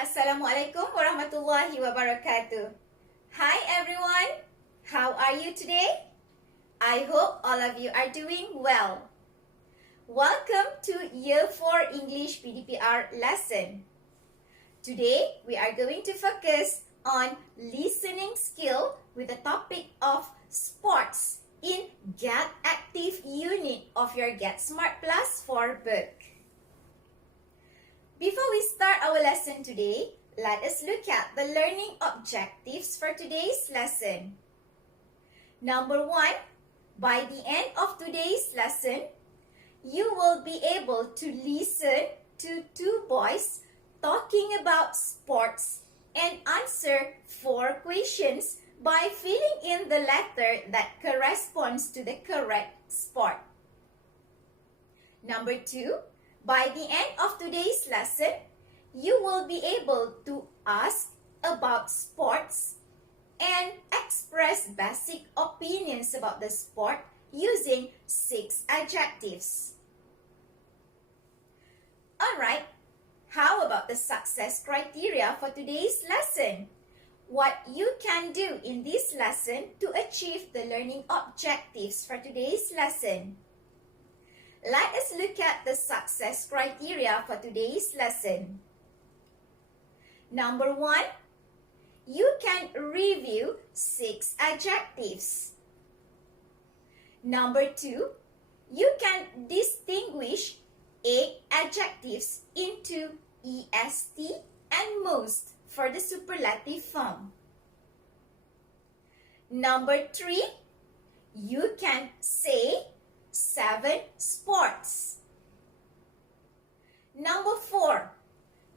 Assalamualaikum warahmatullahi wabarakatuh. Hi everyone, how are you today? I hope all of you are doing well. Welcome to Year 4 English PDPR lesson. Today we are going to focus on listening skill with the topic of sports in Get Active unit of your Get Smart Plus 4 book. Before we start our lesson today, let us look at the learning objectives for today's lesson. Number 1, by the end of today's lesson, you will be able to listen to 2 boys talking about sports and answer 4 questions by filling in the letter that corresponds to the correct sport. Number 2, by the end of today's lesson, you will be able to ask about sports and express basic opinions about the sport using 6 adjectives. Alright, how about the success criteria for today's lesson? What you can do in this lesson to achieve the learning objectives for today's lesson. Let us look at the success criteria for today's lesson. Number 1, you can review 6 adjectives. Number 2, you can distinguish 8 adjectives into est and most for the superlative form. Number 3, you can say 7 sports. Number 4,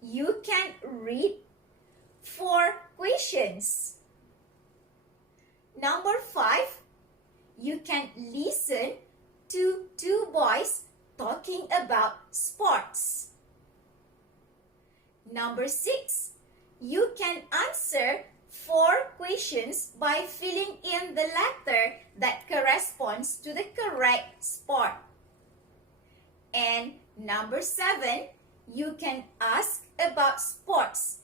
you can read 4 questions. Number 5, you can listen to 2 boys talking about sports. Number 6, you can answer 4 questions by filling in the letter that corresponds to the correct sport. And number 7, you can ask about sports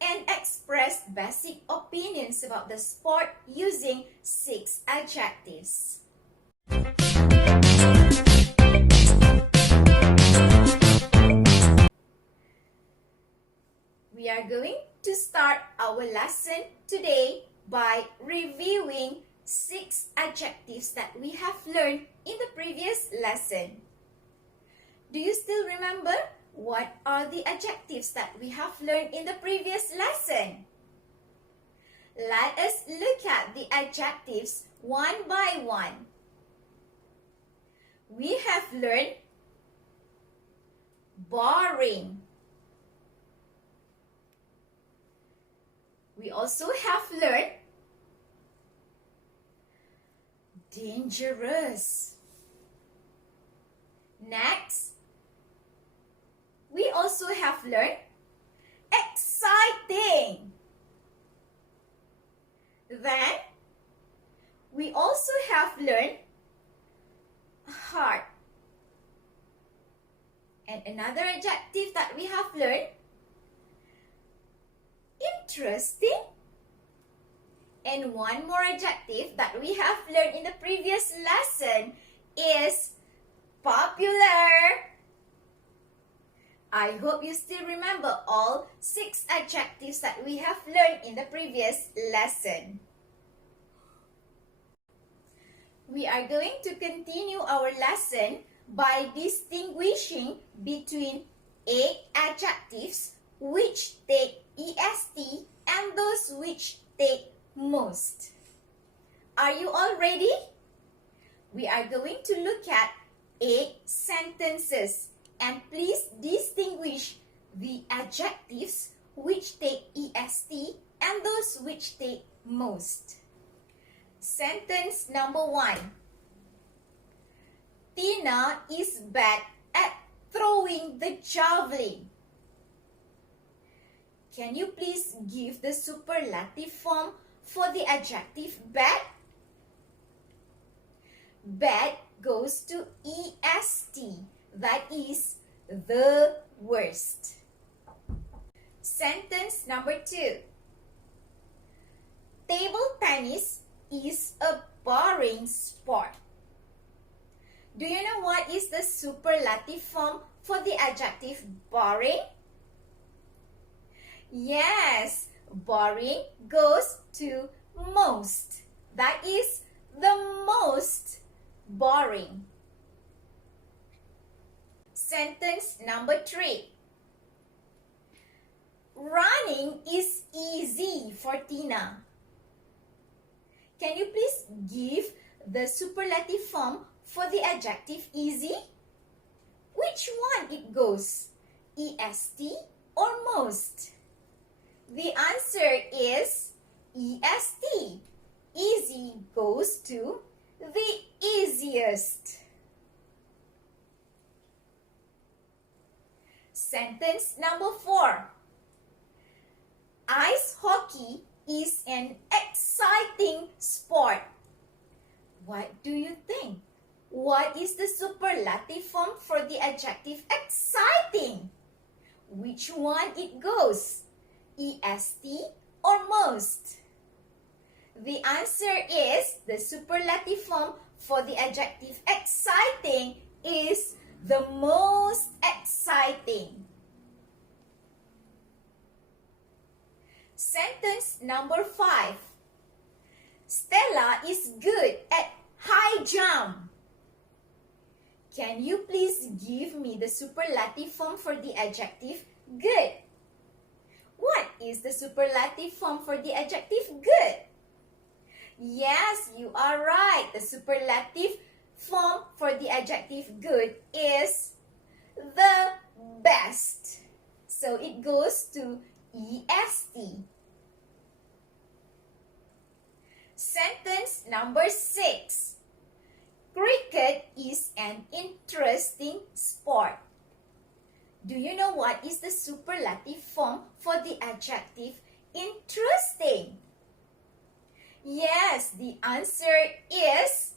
and express basic opinions about the sport using 6 adjectives. We are going to start our lesson today by reviewing 6 adjectives that we have learned in the previous lesson. Do you still remember what are the adjectives that we have learned in the previous lesson? Let us look at the adjectives one by one. We have learned boring. We also have learned dangerous. Next, we also have learned exciting. Then, we also have learned hard. And another adjective that we have learned, interesting. And one more adjective that we have learned in the previous lesson is popular. I hope you still remember all 6 adjectives that we have learned in the previous lesson. We are going to continue our lesson by distinguishing between 8 adjectives which take est and those which take most. Are you all ready? We are going to look at 8 sentences and please distinguish the adjectives which take est and those which take most. Sentence number 1. Tina is bad at throwing the javelin. Can you please give the superlative form for the adjective bad? Bad goes to est, that is the worst. Sentence number 2. Table tennis is a boring sport. Do you know what is the superlative form for the adjective boring? Yes, boring goes to most. That is the most boring. Sentence number 3. Running is easy for Tina. Can you please give the superlative form for the adjective easy? Which one it goes? EST or most? The answer is EST. Easy goes to the easiest. Sentence number 4. Ice hockey is an exciting sport. What do you think? What is the superlative form for the adjective exciting? Which one it goes? EST or most? The answer is the superlative form for the adjective exciting is the most exciting. Sentence number 5. Stella is good at high jump. Can you please give me the superlative form for the adjective good? What is the superlative form for the adjective good? Yes, you are right. The superlative form for the adjective good is the best. So it goes to EST. Sentence number 6. Cricket is an interesting sport. Do you know what is the superlative form for the adjective interesting? Yes, the answer is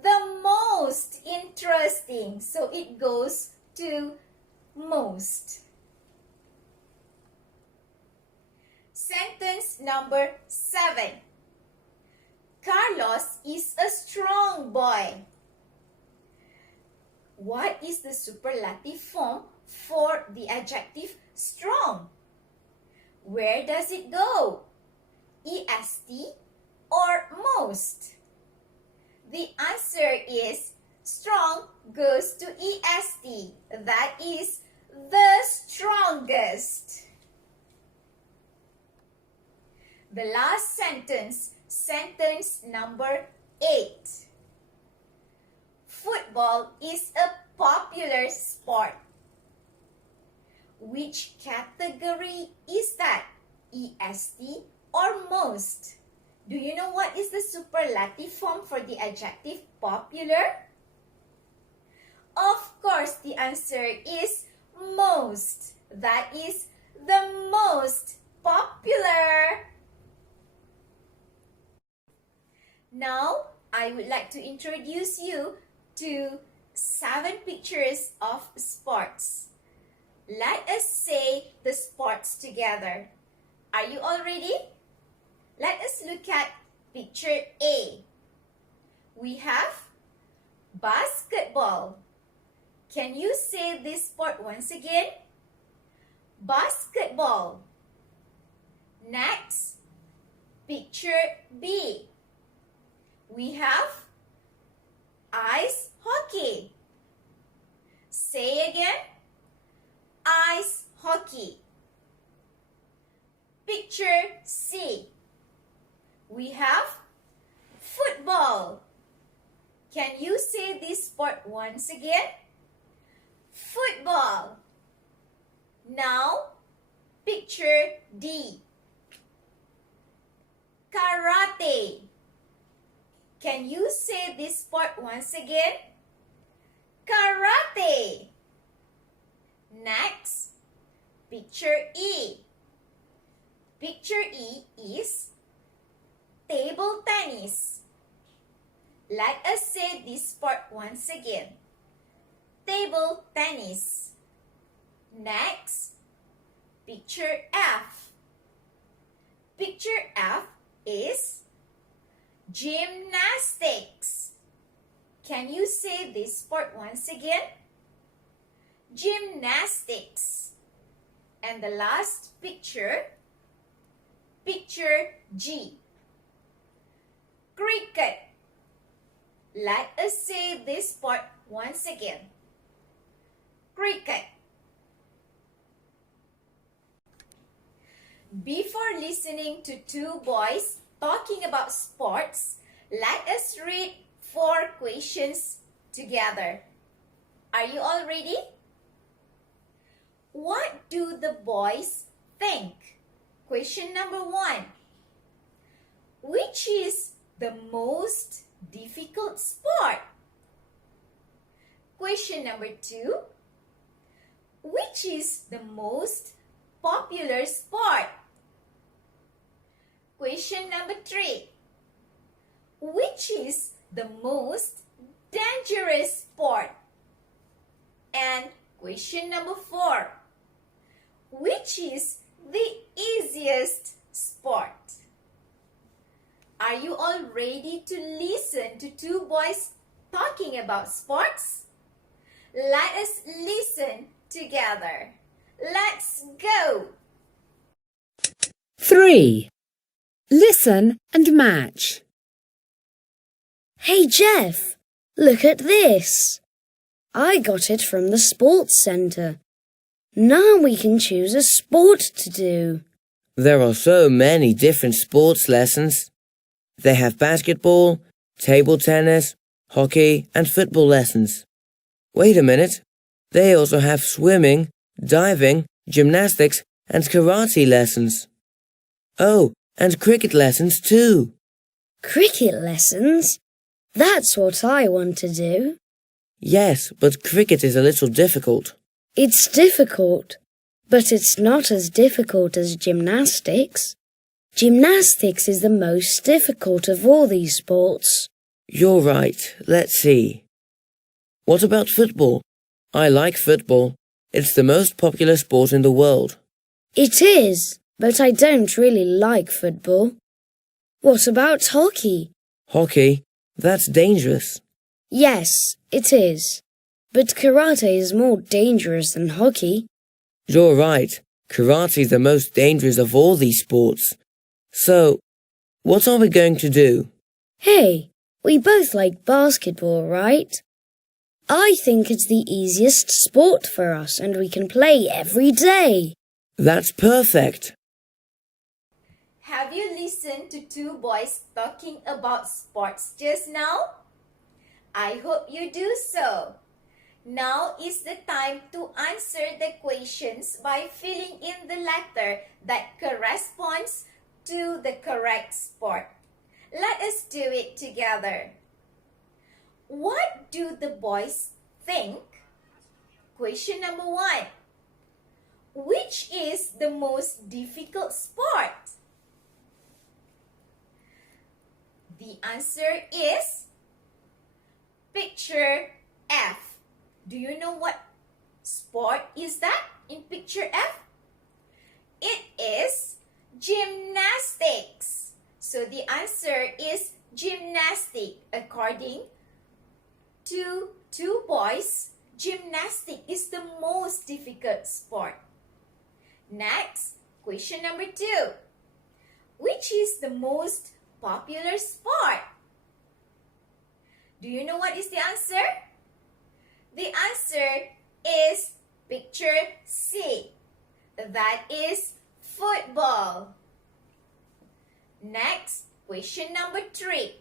the most interesting. So it goes to most. Sentence number 7. Carlos is a strong boy. What is the superlative form for the adjective strong? Where does it go? EST or most? The answer is strong goes to EST. That is the strongest. The last sentence, sentence number 8. Football is a popular sport. Which category is that? EST or most? Do you know what is the superlative form for the adjective popular? Of course, the answer is most. That is the most popular. Now, I would like to introduce you to 7 pictures of sports. Let us say the sports together. Are you all ready? Let us look at picture A. We have basketball. Can you say this sport once again? Basketball. Next, picture B. We have ice hockey. Say again, ice hockey. Picture C. We have football. Can you say this sport once again? Football. Now, picture D. Karate. Can you say this sport once again? Karate. Next, picture E. Picture E is table tennis. Let us say this sport once again. Table tennis. Next, picture F. Picture F is gymnastics. Can you say this part once again? Gymnastics. And the last picture, picture G. Cricket. Let us say this part once again. Cricket. Before listening to two boys talking about sports, let us read 4 questions together. Are you all ready? What do the boys think? Question number 1. Which is the most difficult sport? Question number 2. Which is the most popular sport? Question number 3. Which is the most dangerous sport? And question number 4. Which is the easiest sport? Are you all ready to listen to two boys talking about sports? Let us listen together. Let's go! 3. Listen and match. Hey Jeff, look at this. I got it from the sports centre. Now we can choose a sport to do. There are so many different sports lessons. They have basketball, table tennis, hockey and football lessons. Wait a minute. They also have swimming, diving, gymnastics and karate lessons. Oh, and cricket lessons too. Cricket lessons? That's what I want to do. Yes, but cricket is a little difficult. It's difficult, but it's not as difficult as gymnastics. Gymnastics is the most difficult of all these sports. You're right. Let's see. What about football? I like football. It's the most popular sport in the world. It is, but I don't really like football. What about hockey? Hockey? That's dangerous. Yes, it is. But karate is more dangerous than hockey. You're right. Karate is the most dangerous of all these sports. So, what are we going to do? Hey, we both like basketball, right? I think it's the easiest sport for us and we can play every day. That's perfect. Have you listened to two boys talking about sports just now? I hope you do so. Now is the time to answer the questions by filling in the letter that corresponds to the correct sport. Let us do it together. What do the boys think? Question number 1. Which is the most difficult sport? The answer is picture F. Do you know what sport is that in picture F? It is gymnastics. So the answer is gymnastic. According to two boys, gymnastic is the most difficult sport. Next, question number 2. Which is the most popular sport? Do you know what is the answer? The answer is picture C. That is football. Next, question number 3.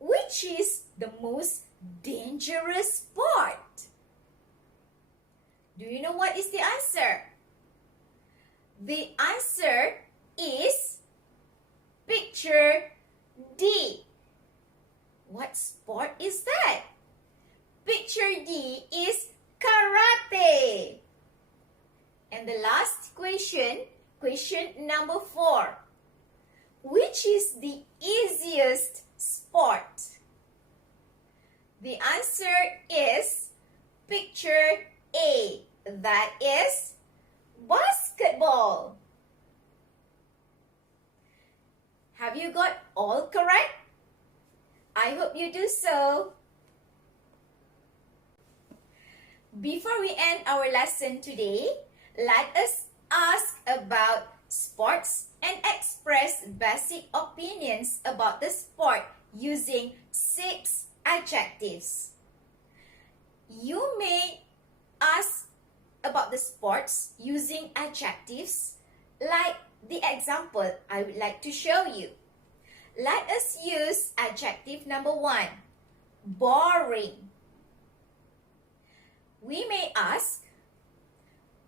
Which is the most dangerous sport? Do you know what is the answer? The answer is picture D. What sport is that? Picture D is karate. And the last question, question number 4. Which is the easiest sport? The answer is picture A. That is all. Have you got all correct? I hope you do so. Before we end our lesson today, let us ask about sports and express basic opinions about the sport using 6 adjectives. You may ask about the sports using adjectives like the example I would like to show you. Let us use adjective number 1, boring. We may ask,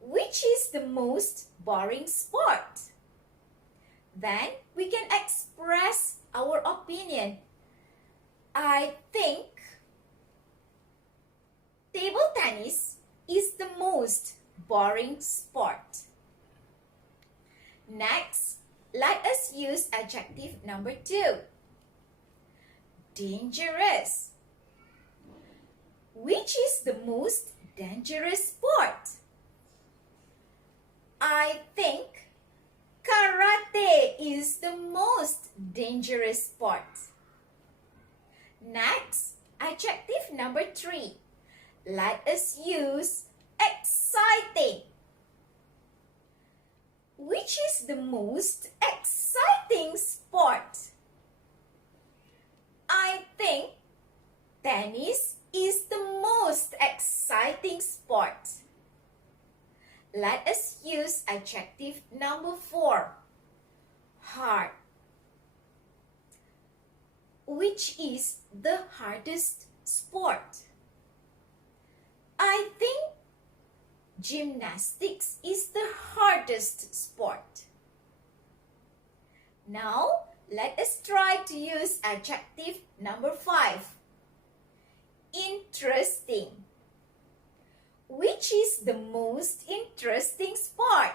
which is the most boring sport? Then we can express our opinion. I think table tennis is the most boring sport. Next, let us use adjective number 2, dangerous. Which is the most dangerous sport? I think karate is the most dangerous sport. Next, adjective number 3. Let us use exciting. Which is the most exciting sport? I think tennis is the most exciting sport. Let us use adjective number 4, hard. Which is the hardest sport? I think gymnastics is the hardest sport. Now, let us try to use adjective number 5, interesting. Which is the most interesting sport?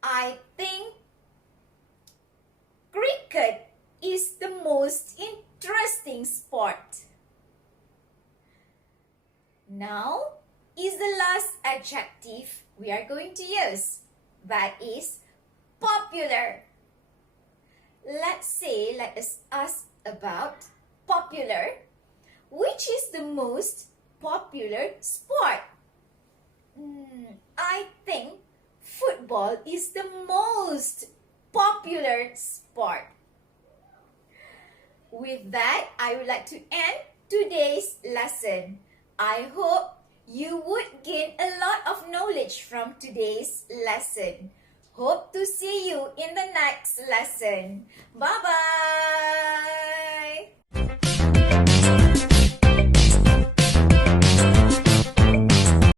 I think cricket is the most interesting sport. Now is the last adjective we are going to use. That is popular. Let us ask about popular. Which is the most popular sport? I think football is the most popular sport. With that, I would like to end today's lesson. I hope you would gain a lot of knowledge from today's lesson. Hope to see you in the next lesson. Bye-bye!